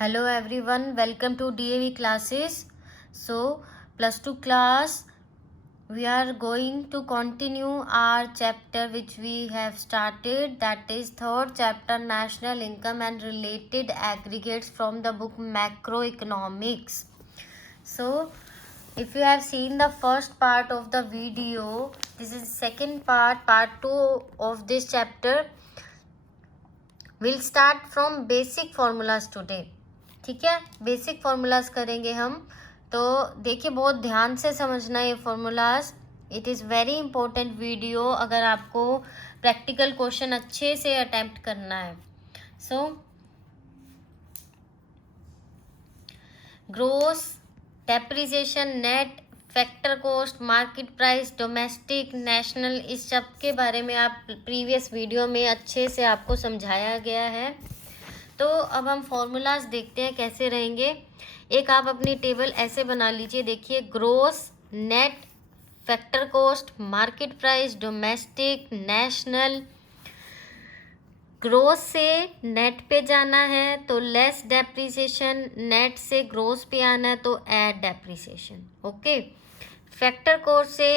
Hello everyone, welcome to DAV classes. So, plus 2 class, we are going to continue our chapter which we have started, that is third chapter, national income and related aggregates from the book Macroeconomics. So, if you have seen the first part of the video, this is second part, part 2 of this chapter. We'll start from basic formulas today. ठीक है, basic formulas करेंगे हम. तो देखिए, बहुत ध्यान से समझना ये formulas. It is very important video अगर आपको प्रैक्टिकल क्वेश्चन अच्छे से अटेम्प्ट करना है. So gross, depreciation, net, factor cost, market price, domestic, national, इस सब के बारे में आप प्रीवियस वीडियो में अच्छे से आपको समझाया गया है. तो अब हम फॉर्मूलाज देखते हैं कैसे रहेंगे. एक आप अपनी टेबल ऐसे बना लीजिए. देखिए, gross, net, factor cost, market price, domestic, national. Gross से नेट पे जाना है तो लेस डेप्रिसिएशन, नेट से ग्रोस पे आना है तो add depreciation. Okay. Factor cost से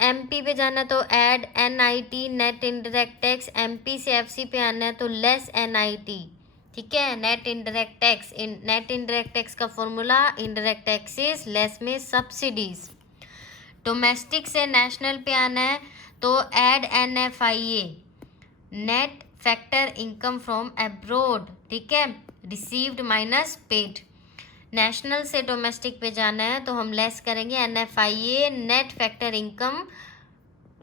एमपी पे जाना है तो add NIT, net indirect tax. MP से एफसी पे आना है तो लेस एनआईटी. ठीक है, net indirect tax. Net indirect tax का फॉर्मूला इनडायरेक्ट टैक्सेस लेस में सब्सिडीज. डोमेस्टिक से नेशनल पे आना है तो add NFIA, net factor income from abroad. ठीक है, रिसीव्ड माइनस पेड. नेशनल से डोमेस्टिक पे जाना है तो हम लेस करेंगे NFIA, net factor income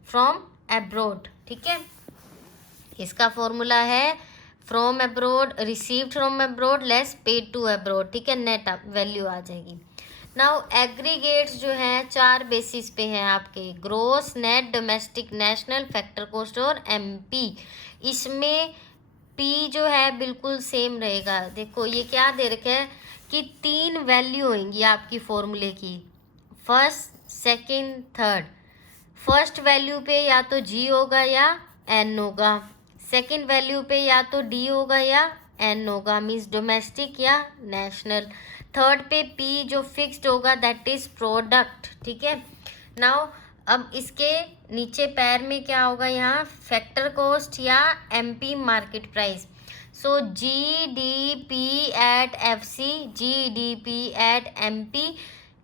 from abroad. ठीक है, इसका फॉर्मूला है from abroad, received from abroad less paid to abroad. ठीक है, नेट वैल्यू आ जाएगी. नाउ एग्रीगेट्स जो हैं 4 बेसिस पे हैं आपके: gross, net, domestic, national, factor cost और एमपी. इसमें पी जो है बिल्कुल सेम रहेगा. देखो ये क्या दे रखा है कि 3 वैल्यू होंगी आपकी फॉर्मूले की, first, second, third. First value पे या तो जी होगा या एन होगा. सेकंड वैल्यू पे या तो डी होगा या एन होगा, मीन्स डोमेस्टिक या नेशनल. थर्ड पे पी जो फिक्स्ड होगा दैट इज प्रोडक्ट. ठीक है. नाउ अब इसके नीचे पैर में क्या होगा, यहाँ फैक्टर कॉस्ट या MP market price. So G D P at F C, G D P at M P,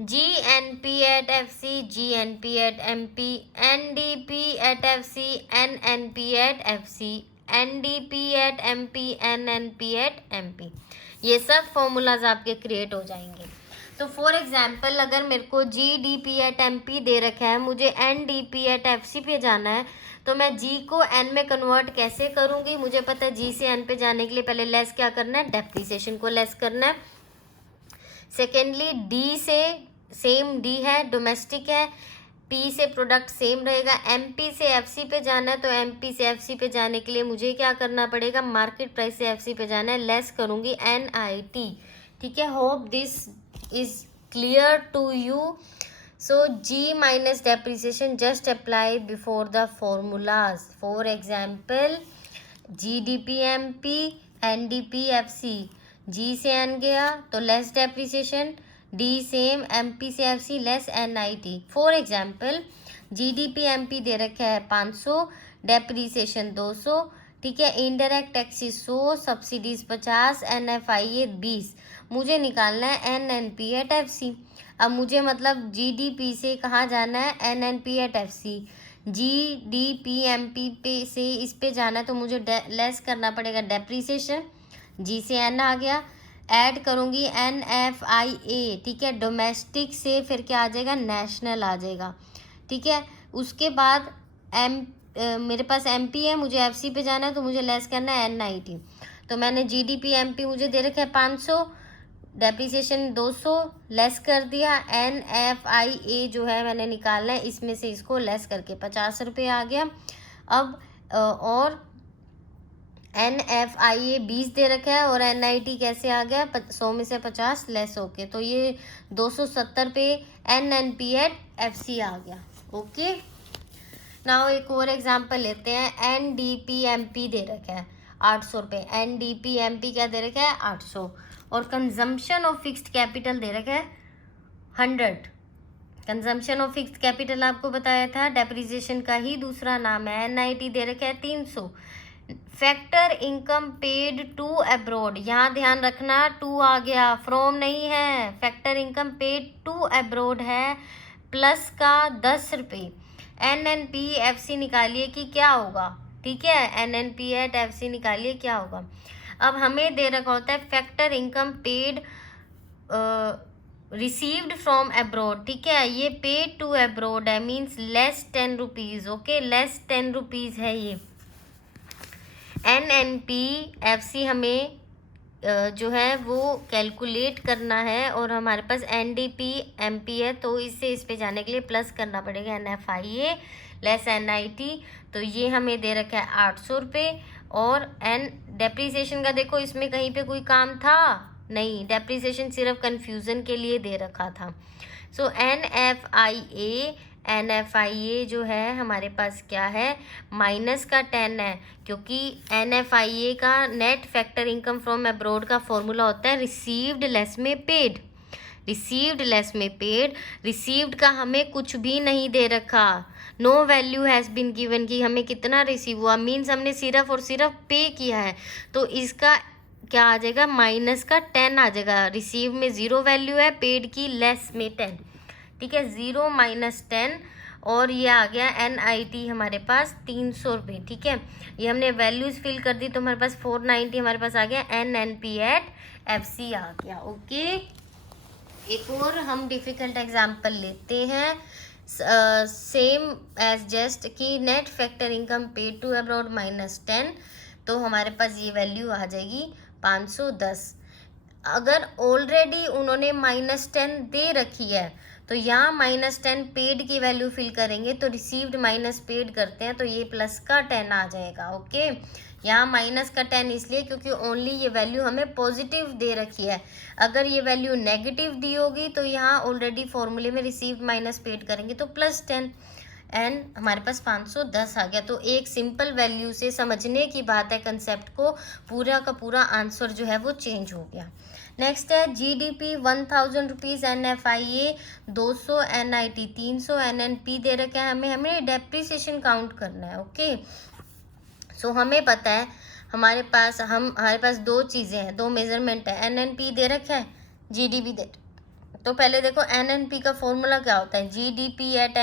G N P at F C, G N P at M P, N D P at F C, N P at F C, NDP at MP, NNP at MP. ये सब formulas आपके create हो जाएंगे. तो for example अगर मेरे को GDP at MP दे रखा है, मुझे NDP एट FC पे जाना है, तो मैं G को N में कन्वर्ट कैसे करूँगी. मुझे पता है G से N पे जाने के लिए पहले लेस क्या करना है, डेप्रिसिएशन को लेस करना है. सेकेंडली D से सेम D है, डोमेस्टिक है. पी से प्रोडक्ट सेम रहेगा. एमपी से एफसी पे जाना है तो एमपी से एफसी पे जाने के लिए मुझे क्या करना पड़ेगा, मार्केट प्राइस से एफसी पे जाना है, लेस करूँगी एनआईटी. ठीक है, hope this is clear to you. So G minus depreciation just apply before the formulas. For example GDP MP, NDP FC. G से एन गया तो less depreciation, D same, MP से FC less NIT. For example GDP MP दे रखा है 500, depreciation 200. ठीक है, indirect taxes 100, subsidies 50, NFIA 20. मुझे निकालना है एनएनपी एट एफसी. अब मुझे मतलब जीडीपी से कहाँ जाना है, NNP at FC. GDP MP पे से इस पे जाना है तो मुझे लेस करना पड़ेगा डेप्रिसिएशन. जी से एन आ गया, ऐड करूँगी NFIA. ठीक है, डोमेस्टिक से फिर क्या आ जाएगा, नेशनल आ जाएगा. ठीक है, उसके बाद मेरे पास MP है, मुझे FC पे जाना है तो मुझे लेस करना है NIT. तो मैंने GDP MP मुझे दे रखा है 500, डेप्रिसिएशन 200, लेस कर दिया. NFIA जो है मैंने निकालना है, इसमें से इसको लेस करके 50 रुपये आ गया. अब और NFIA 20 दे रखा है और NIT कैसे आ गया, 100 में से 50 लेस होके, तो ये 270 पे NNP एट FC आ गया. ओके. नाउ एक और एग्जांपल लेते हैं. NDP MP दे रखा है. 800 रुपये। NDP MP क्या दे रखा है 800, और कंजम्पशन ऑफ फिक्स्ड कैपिटल दे रखा है 100। कंजम्पशन ऑफ फिक्स्ड कैपिटल आपको बताया था डेप्रिसिएशन का ही दूसरा नाम है। NIT दे रखा है 300। Factor income paid to abroad, यहाँ ध्यान रखना टू आ गया, फ्रॉम नहीं है। फैक्टर इनकम पेड टू अब्रॉड है, प्लस का 10 रुपये। NNP FC निकालिए कि क्या होगा, ठीक है। NNP एट FC निकालिए क्या होगा। अब हमें दे रखा होता है फैक्टर income paid received from abroad, ठीक है। ये पेड टू अब्रॉड है, means less 10 rupees, okay, less 10 rupees है ये। NNP FC हमें जो है वो कैलकुलेट करना है, और हमारे पास NDP MP है, तो इससे इस पे जाने के लिए प्लस करना पड़ेगा NFIA लेस NIT। तो ये हमें दे रखा है 800 रुपये। और डेप्रीसिएशन का देखो, इसमें कहीं पे कोई काम था नहीं, डेप्रीसिएशन सिर्फ कन्फ्यूज़न के लिए दे रखा था। सो NFIA जो है हमारे पास क्या है, माइनस का 10 है, क्योंकि NFIA का net factor income from abroad का फॉर्मूला होता है रिसीव्ड लेस में पेड। रिसीव्ड लेस में पेड, रिसीव्ड का हमें कुछ भी नहीं दे रखा, no value has been given कि हमें कितना रिसीव हुआ, मीन्स हमने सिर्फ और सिर्फ पे किया है। तो इसका क्या आ जाएगा, माइनस का 10 आ जाएगा। रिसीव में 0 वैल्यू है, पेड की लेस में 10, ठीक है, 0 माइनस 10। और ये आ गया NIT हमारे पास 300 रुपये, ठीक है। ये हमने वैल्यूज़ फिल कर दी, तो हमारे पास 490 हमारे पास आ गया। NNP एट FC आ गया, ओके। एक और हम डिफ़िकल्ट एग्जाम्पल लेते हैं, सेम एज जस्ट कि net factor income paid to abroad minus 10, तो हमारे पास ये वैल्यू आ जाएगी 510। अगर ऑलरेडी उन्होंने -10 दे रखी है, तो यहाँ -10 पेड की वैल्यू फिल करेंगे, तो रिसीव्ड माइनस पेड करते हैं, तो ये प्लस का 10 आ जाएगा, ओके। यहाँ माइनस का 10 इसलिए क्योंकि ओनली ये वैल्यू हमें पॉजिटिव दे रखी है। अगर ये वैल्यू नेगेटिव दी होगी, तो यहाँ ऑलरेडी फॉर्मूले में रिसीव्ड माइनस पेड करेंगे, तो +10, एंड हमारे पास 510 आ गया। तो एक सिंपल वैल्यू से समझने की बात है कंसेप्ट को, पूरा का पूरा आंसर जो है वो चेंज हो गया। नेक्स्ट है GDP 1000 rupees, NFIA 200, NIT 300, NNP दे रखा है हमें डेप्रिसिएशन काउंट करना है, ओके। सो हमें पता है हमारे पास दो चीज़ें हैं, दो मेजरमेंट है। NNP दे रखा है, GDP दे, तो पहले देखो NNP का फॉर्मूला क्या होता है, GDP at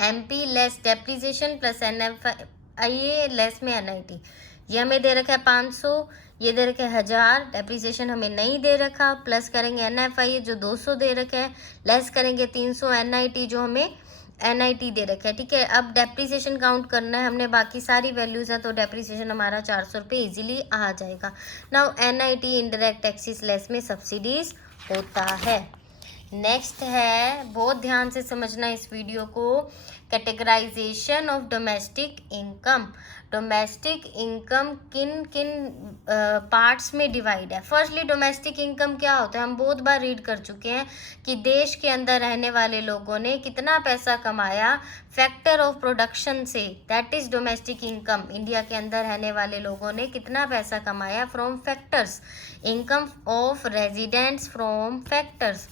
MP less depreciation plus NFIA less में NIT। ये हमें दे रखा है 500, ये दे रखा है 1000, डेप्रिसिएशन हमें नहीं दे रखा, प्लस करेंगे NFIA जो 200 दे रखा है, लेस करेंगे 300 NIT जो हमें NIT दे रखा है, ठीक है। अब डेप्रिसिएशन काउंट करना है हमने, बाकी सारी वैल्यूज है, तो डेप्रिसिएशन हमारा 400 रुपये ईजिली आ जाएगा। Now NIT indirect taxes less में सब्सिडीज होता है। नेक्स्ट है, बहुत ध्यान से समझना इस वीडियो को, categorization of domestic income. Domestic income किन किन पार्ट्स में डिवाइड है। फर्स्टली डोमेस्टिक इनकम क्या होता है, हम बहुत बार रीड कर चुके हैं कि देश के अंदर रहने वाले लोगों ने कितना पैसा कमाया फैक्टर ऑफ प्रोडक्शन से, that is domestic income. India के अंदर रहने वाले लोगों ने कितना पैसा कमाया from factors, income of residents from factors.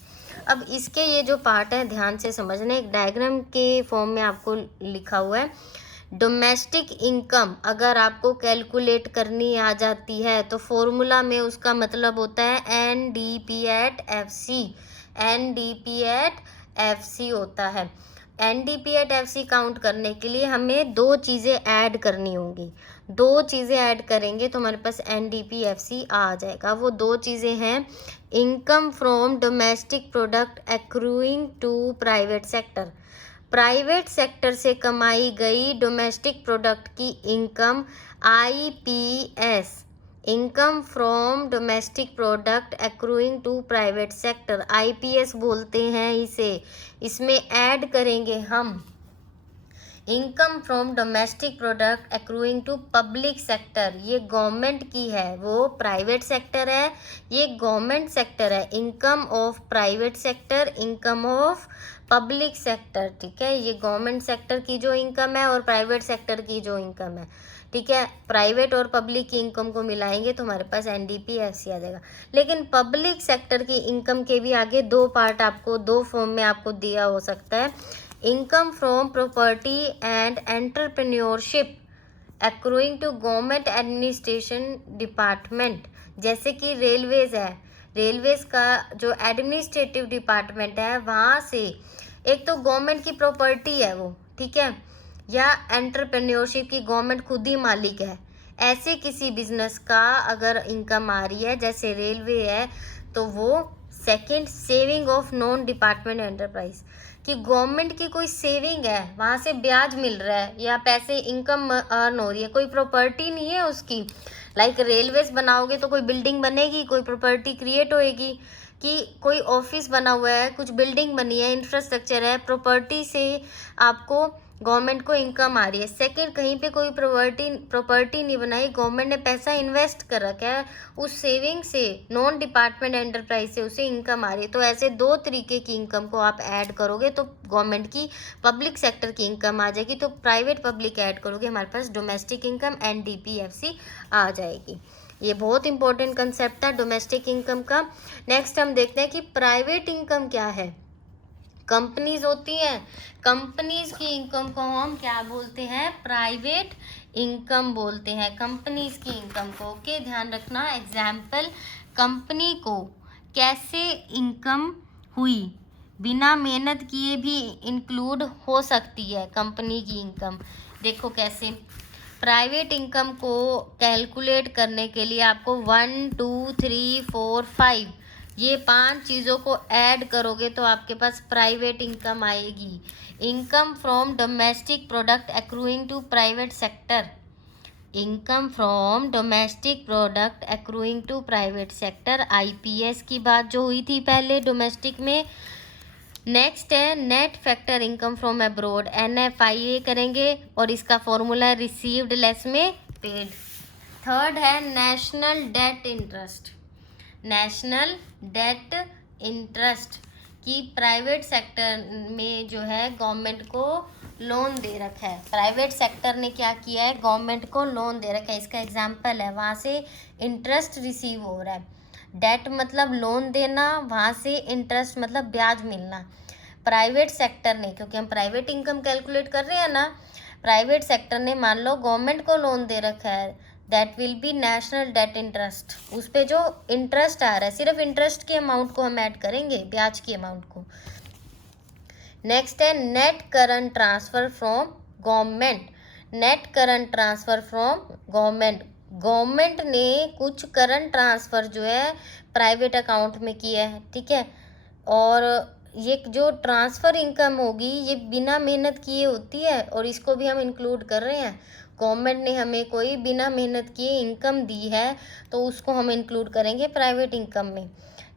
अब इसके ये जो पार्ट है ध्यान से समझना, एक डायग्राम के फॉर्म में आपको लिखा हुआ है। डोमेस्टिक इनकम अगर आपको कैलकुलेट करनी आ जाती है, तो फॉर्मूला में उसका मतलब होता है NDP at FC। NDP at FC होता है। NDP एट FC काउंट करने के लिए हमें दो चीज़ें ऐड करनी होंगी, दो चीज़ें ऐड करेंगे तो हमारे पास NDP FC आ जाएगा। वो दो चीज़ें हैं, income from domestic product accruing to private sector. Private sector से कमाई गई डोमेस्टिक प्रोडक्ट की income IPS, income from domestic product accruing to private sector, IPS बोलते हैं इसे। इसमें ऐड करेंगे हम income from domestic product accruing to public sector. ये गवर्नमेंट की है, वो प्राइवेट सेक्टर है, ये गवर्नमेंट सेक्टर है। Income of private sector, income of public sector, ठीक है। ये गवर्नमेंट सेक्टर की जो इनकम है और प्राइवेट सेक्टर की जो इनकम है, ठीक है। प्राइवेट और पब्लिक की इनकम को मिलाएंगे तो हमारे पास NDPFC आ जाएगा। लेकिन पब्लिक सेक्टर की इनकम के भी आगे दो पार्ट आपको दो फॉर्म में आपको दिया हो सकता है। Income from property and entrepreneurship accruing to government administration department, जैसे कि रेलवेज है, रेलवेज का जो एडमिनिस्ट्रेटिव डिपार्टमेंट है वहाँ से एक तो गवर्नमेंट की प्रॉपर्टी है वो, ठीक है, या एंटरप्रेन्योरशिप की गवर्नमेंट खुद ही मालिक है, ऐसे किसी बिजनेस का अगर इनकम आ रही है जैसे रेलवे है तो वो second saving of non department enterprise, कि गवर्नमेंट की कोई सेविंग है वहाँ से ब्याज मिल रहा है या पैसे इनकम अर्न हो रही है, कोई प्रॉपर्टी नहीं है उसकी। लाइक रेलवेज बनाओगे तो कोई बिल्डिंग बनेगी, कोई प्रॉपर्टी क्रिएट होएगी, कि कोई ऑफिस बना हुआ है, कुछ बिल्डिंग बनी है, इंफ्रास्ट्रक्चर है, प्रॉपर्टी से आपको गवर्नमेंट को इनकम आ रही है। सेकंड, कहीं पे कोई प्रॉपर्टी नहीं बनाई, गवर्नमेंट ने पैसा इन्वेस्ट कर रखा है, उस सेविंग से नॉन डिपार्टमेंट एंटरप्राइज से उसे इनकम आ रही है। तो ऐसे दो तरीके की इनकम को आप ऐड करोगे तो गवर्नमेंट की पब्लिक सेक्टर की इनकम आ जाएगी। तो प्राइवेट पब्लिक ऐड करोगे हमारे पास डोमेस्टिक इनकम NDPFC आ जाएगी। ये बहुत इंपॉर्टेंट कंसेप्ट है डोमेस्टिक इनकम का। नेक्स्ट हम देखते हैं कि प्राइवेट इनकम क्या है। कंपनीज होती हैं, कंपनीज की इनकम को हम क्या बोलते हैं, प्राइवेट इनकम बोलते हैं कंपनीज की इनकम को। ओके, ध्यान रखना। एग्जाम्पल, कंपनी को कैसे इनकम हुई, बिना मेहनत किए भी इंक्लूड हो सकती है कंपनी की इनकम। देखो कैसे, प्राइवेट इनकम को कैलकुलेट करने के लिए आपको 1 2 3 4 5 ये 5 चीज़ों को ऐड करोगे तो आपके पास प्राइवेट इनकम आएगी। Income from domestic product accruing to private sector, income from domestic product accruing to private sector, IPS की बात जो हुई थी पहले डोमेस्टिक में। नेक्स्ट है net factor income from abroad, NFIA करेंगे और इसका फॉर्मूला रिसीव्ड लेस में पेड। थर्ड है national debt interest, national debt interest की प्राइवेट सेक्टर में जो है गवर्नमेंट को लोन दे रखा है, प्राइवेट सेक्टर ने क्या किया है, गवर्नमेंट को लोन दे रखा है। इसका एग्जांपल है, वहाँ से इंटरेस्ट रिसीव हो रहा है। डेट मतलब लोन देना, वहाँ से इंटरेस्ट मतलब ब्याज मिलना। प्राइवेट सेक्टर ने, क्योंकि हम प्राइवेट इनकम कैलकुलेट कर रहे हैं ना, प्राइवेट सेक्टर ने मान लो गवर्नमेंट को लोन दे रखा है, that will be national debt interest. उस पर जो इंटरेस्ट आ रहा है, सिर्फ इंटरेस्ट के अमाउंट को हम ऐड करेंगे, ब्याज की अमाउंट को। नेक्स्ट है net current transfer from government, net current transfer from government, government ने कुछ करंट ट्रांसफ़र जो है प्राइवेट अकाउंट में किया है, ठीक है। और ये जो ट्रांसफ़र इनकम होगी ये बिना मेहनत किए होती है और इसको भी हम इंक्लूड कर रहे हैं। गवर्नमेंट ने हमें कोई बिना मेहनत किए इनकम दी है तो उसको हम इंक्लूड करेंगे प्राइवेट इनकम में।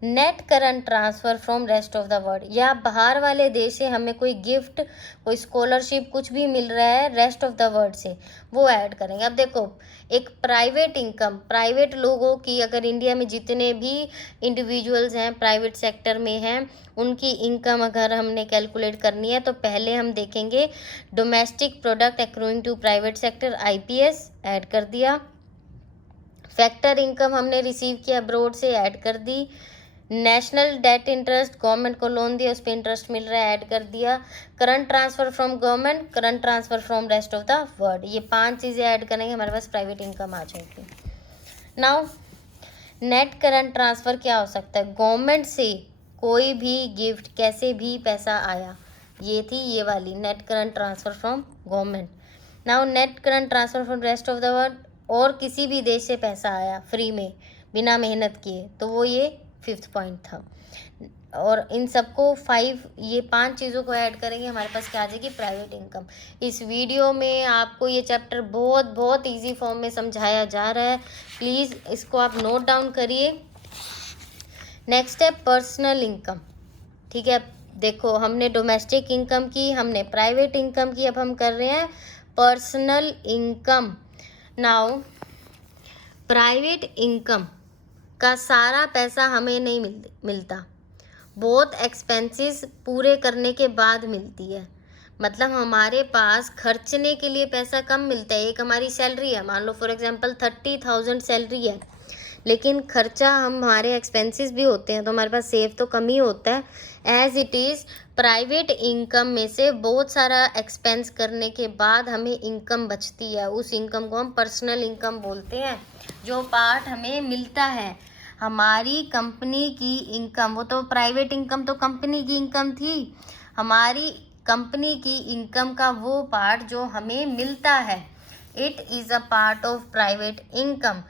Net current transfer from rest of the world, या बाहर वाले देश से हमें कोई गिफ्ट, कोई स्कॉलरशिप कुछ भी मिल रहा है रेस्ट ऑफ द वर्ल्ड से, वो ऐड करेंगे। अब देखो, एक प्राइवेट इनकम, प्राइवेट लोगों की, अगर इंडिया में जितने भी इंडिविजुअल्स हैं प्राइवेट सेक्टर में हैं उनकी इनकम अगर हमने कैलकुलेट करनी है तो पहले हम देखेंगे domestic product accruing to private sector, IPS add कर दिया। फैक्टर इनकम हमने रिसीव किया अब्रोड से, ऐड कर दी। नेशनल डेट इंटरेस्ट, गवर्नमेंट को लोन दिया उस पर इंटरेस्ट मिल रहा है, ऐड कर दिया। Current transfer from government, current transfer from rest of the world, ये 5 चीज़ें ऐड करेंगे हमारे पास प्राइवेट इनकम आ जाएगी। नाउ नेट करंट ट्रांसफ़र क्या हो सकता है, गवर्नमेंट से कोई भी गिफ्ट, कैसे भी पैसा आया, ये थी ये वाली net current transfer from government. Now net current transfer from rest of the world, और किसी भी देश से पैसा आया फ्री में बिना मेहनत किए, तो वो ये 5th पॉइंट था। और इन सबको 5 चीज़ों को ऐड करेंगे हमारे पास क्या आ जाएगी, प्राइवेट इनकम। इस वीडियो में आपको ये चैप्टर बहुत बहुत इजी फॉर्म में समझाया जा रहा है, प्लीज़ इसको आप नोट डाउन करिए। नेक्स्ट है पर्सनल इनकम, ठीक है। देखो, हमने डोमेस्टिक इनकम की, हमने प्राइवेट इनकम की, अब हम कर रहे हैं personal income. Now private income का सारा पैसा हमें नहीं मिलता, बहुत एक्सपेंसेस पूरे करने के बाद मिलती है। मतलब हमारे पास खर्चने के लिए पैसा कम मिलता है। एक हमारी सैलरी है, मान लो फॉर एग्जांपल 30,000 सैलरी है, लेकिन खर्चा हमारे एक्सपेंसेस भी होते हैं, तो हमारे पास सेव तो कम ही होता है। As it is private income में से बहुत सारा एक्सपेंस करने के बाद हमें इनकम बचती है, उस इनकम को हम पर्सनल इनकम बोलते हैं। जो पार्ट हमें मिलता है हमारी कंपनी की इनकम, वो तो प्राइवेट इनकम तो कंपनी की इनकम थी, हमारी कंपनी की इनकम का वो पार्ट जो हमें मिलता है, it is a part of private income.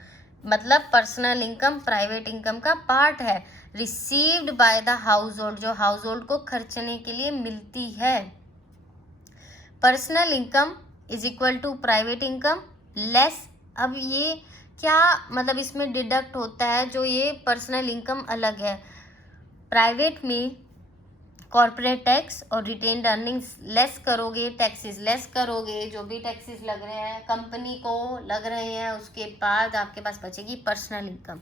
मतलब पर्सनल इनकम प्राइवेट इनकम का पार्ट है। Received by the household, जो हाउस होल्ड को खर्चने के लिए मिलती है। Personal income is equal to private income less, अब ये क्या मतलब इसमें डिडक्ट होता है, जो ये पर्सनल इनकम अलग है। प्राइवेट में कॉर्पोरेट टैक्स और रिटेन्ड अर्निंग्स लेस करोगे, टैक्सेस लेस करोगे, जो भी टैक्सेस लग रहे हैं कंपनी को लग रहे हैं, उसके बाद आपके पास बचेगी personal income.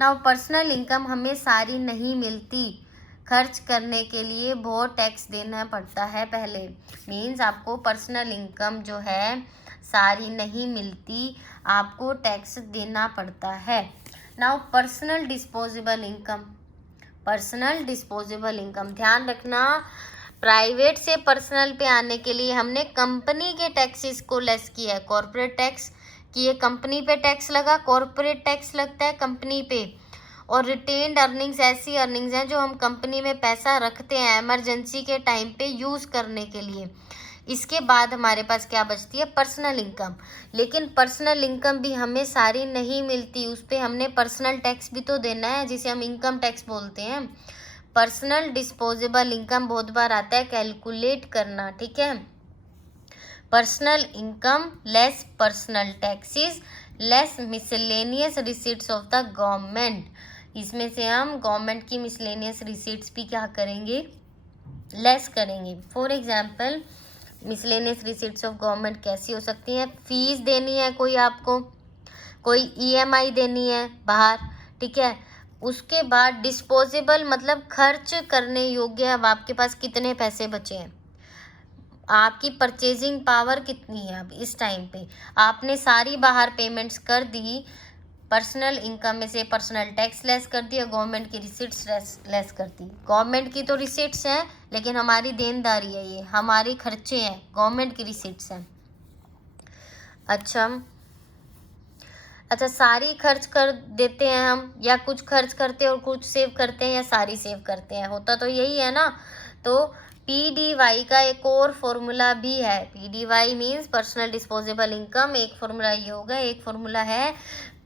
Now personal income हमें सारी नहीं मिलती, खर्च करने के लिए बहुत टैक्स देना पड़ता है पहले। मीन्स आपको पर्सनल इनकम जो है सारी नहीं मिलती, आपको टैक्स देना पड़ता है। Now personal disposable income, personal disposable income, ध्यान रखना प्राइवेट से पर्सनल पे आने के लिए हमने कंपनी के टैक्सेस को लेस किया है। कॉर्पोरेट टैक्स कि ये कंपनी पे टैक्स लगा, कॉर्पोरेट टैक्स लगता है कंपनी पे। और रिटेन्ड अर्निंग्स ऐसी अर्निंग्स हैं जो हम कंपनी में पैसा रखते हैं इमरजेंसी के टाइम पे यूज़ करने के लिए। इसके बाद हमारे पास क्या बचती है, पर्सनल इनकम। लेकिन पर्सनल इनकम भी हमें सारी नहीं मिलती, उस पर हमने पर्सनल टैक्स भी तो देना है, जिसे हम इनकम टैक्स बोलते हैं। पर्सनल डिस्पोजेबल इनकम बहुत बार आता है कैलकुलेट करना, ठीक है। Personal income less personal taxes less miscellaneous receipts of the government, इसमें से हम गवर्नमेंट की मिसलेनियस रिसीट्स भी क्या करेंगे, लेस करेंगे। For example miscellaneous receipts of government कैसी हो सकती हैं, फीस देनी है कोई आपको, कोई ईएमआई देनी है बाहर, ठीक है। उसके बाद डिस्पोजेबल मतलब खर्च करने योग्य, अब आपके पास कितने पैसे बचे हैं, आपकी परचेजिंग पावर कितनी है अब इस टाइम पे, आपने सारी बाहर पेमेंट्स कर दी, पर्सनल इनकम में से पर्सनल टैक्स लेस कर दिया, गवर्नमेंट की रिसीट्स लेस कर दी। गवर्नमेंट की तो रिसीट्स हैं लेकिन हमारी देनदारी है, ये हमारी खर्चे हैं, गवर्नमेंट की रिसीट्स हैं। अच्छा सारी खर्च कर देते हैं हम, या कुछ खर्च करते हैं और कुछ सेव करते हैं, या सारी सेव करते हैं, होता तो यही है ना। तो PDY का एक और फॉर्मूला भी है, PDY means personal disposable income. एक फॉर्मूला ये होगा, एक फॉर्मूला है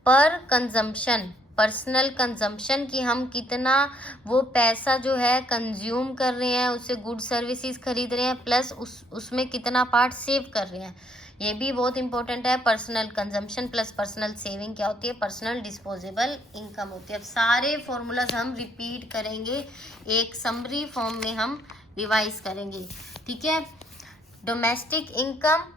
पर कंजम्पशन, पर्सनल कंजम्पशन, कि हम कितना वो पैसा जो है कंज्यूम कर रहे हैं, उससे गुड सर्विसेज खरीद रहे हैं, प्लस उसमें कितना पार्ट सेव कर रहे हैं, ये भी बहुत इंपॉर्टेंट है। Personal consumption plus personal saving क्या होती है, पर्सनल डिस्पोजेबल इनकम होती है। अब सारे फॉर्मूलाज हम रिपीट करेंगे, एक समरी फॉर्म में हम रिवाइज करेंगे, ठीक है। Domestic income,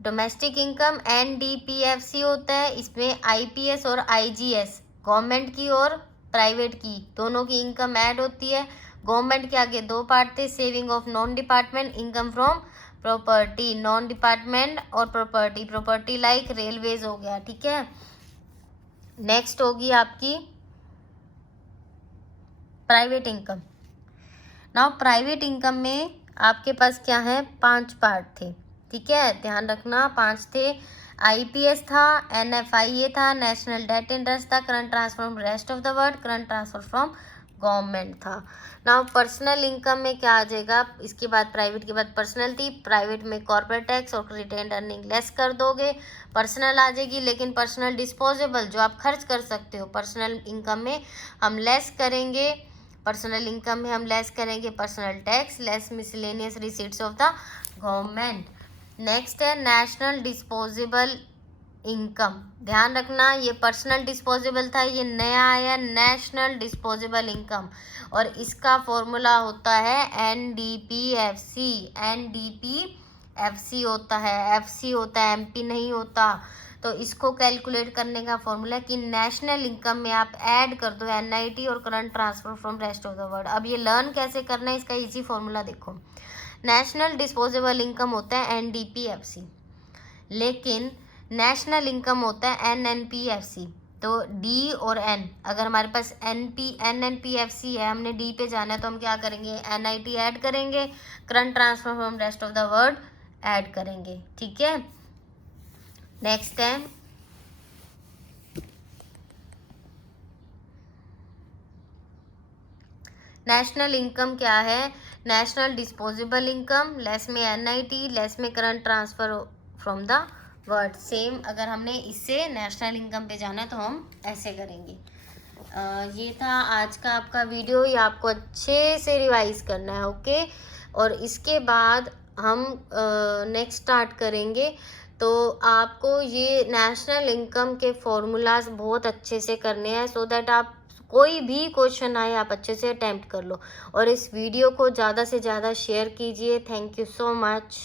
domestic income NDPFC होता है, इसमें IPS और IGS गवर्नमेंट की और प्राइवेट की दोनों की इनकम ऐड होती है। गवर्नमेंट के आगे दो पार्ट थे, saving of non department, income from property, non department और प्रॉपर्टी, प्रॉपर्टी लाइक रेलवेज हो गया, ठीक है। नेक्स्ट होगी आपकी private income. Now private income में आपके पास क्या है, 5 पार्ट थे, ठीक है, ध्यान रखना 5 थे। IPS था, NFIA था, नेशनल डेट इंटरेस्ट था, current transfer from rest of the world, current transfer from government था। नाउ पर्सनल इनकम में क्या आ जाएगा, इसके बाद प्राइवेट के बाद पर्सनल थी, प्राइवेट में कॉर्पोरेट टैक्स और रिटेन्ड अर्निंग लेस कर दोगे, पर्सनल आ जाएगी। लेकिन पर्सनल डिस्पोजेबल जो आप खर्च कर सकते हो, पर्सनल इनकम में हम लेस करेंगे, पर्सनल इनकम में हम लेस करेंगे personal tax less miscellaneous receipts of the government. Next है नेशनल डिस्पोजेबल इनकम, ध्यान रखना ये पर्सनल डिस्पोजेबल था, ये नया आया नेशनल डिस्पोजेबल इनकम, और इसका फॉर्मूला होता है NDPFC, NDPFC होता है, FC होता है, MP नहीं होता। तो इसको कैलकुलेट करने का फॉर्मूला कि नेशनल इनकम में आप ऐड कर दो NIT और current transfer from rest of the world. अब ये लर्न कैसे करना है, इसका इजी फॉर्मूला देखो, नेशनल डिस्पोजेबल इनकम होता है NDPFC, लेकिन नेशनल इनकम होता है NNPFC। तो D और N, अगर हमारे पास NNPFC है, हमने D पे जाना है, तो हम क्या करेंगे, NIT ऐड करेंगे, current transfer from rest of the world add करेंगे। ठीक है, नेक्स्ट है नेशनल इनकम। क्या है, नेशनल डिस्पोजेबल इनकम, लेस में NIT, लेस में current transfer from the world. Same अगर हमने इससे नेशनल इनकम पे जाना है तो हम ऐसे करेंगे। ये था आज का आपका वीडियो, ये आपको अच्छे से रिवाइज करना है। ओके, और इसके बाद हम नेक्स्ट स्टार्ट करेंगे। तो आपको ये नेशनल इनकम के फॉर्मूलाज बहुत अच्छे से करने हैं, सो दैट आप कोई भी क्वेश्चन आए आप अच्छे से अटेम्प्ट कर लो। और इस वीडियो को ज़्यादा से ज़्यादा शेयर कीजिए। Thank you so much.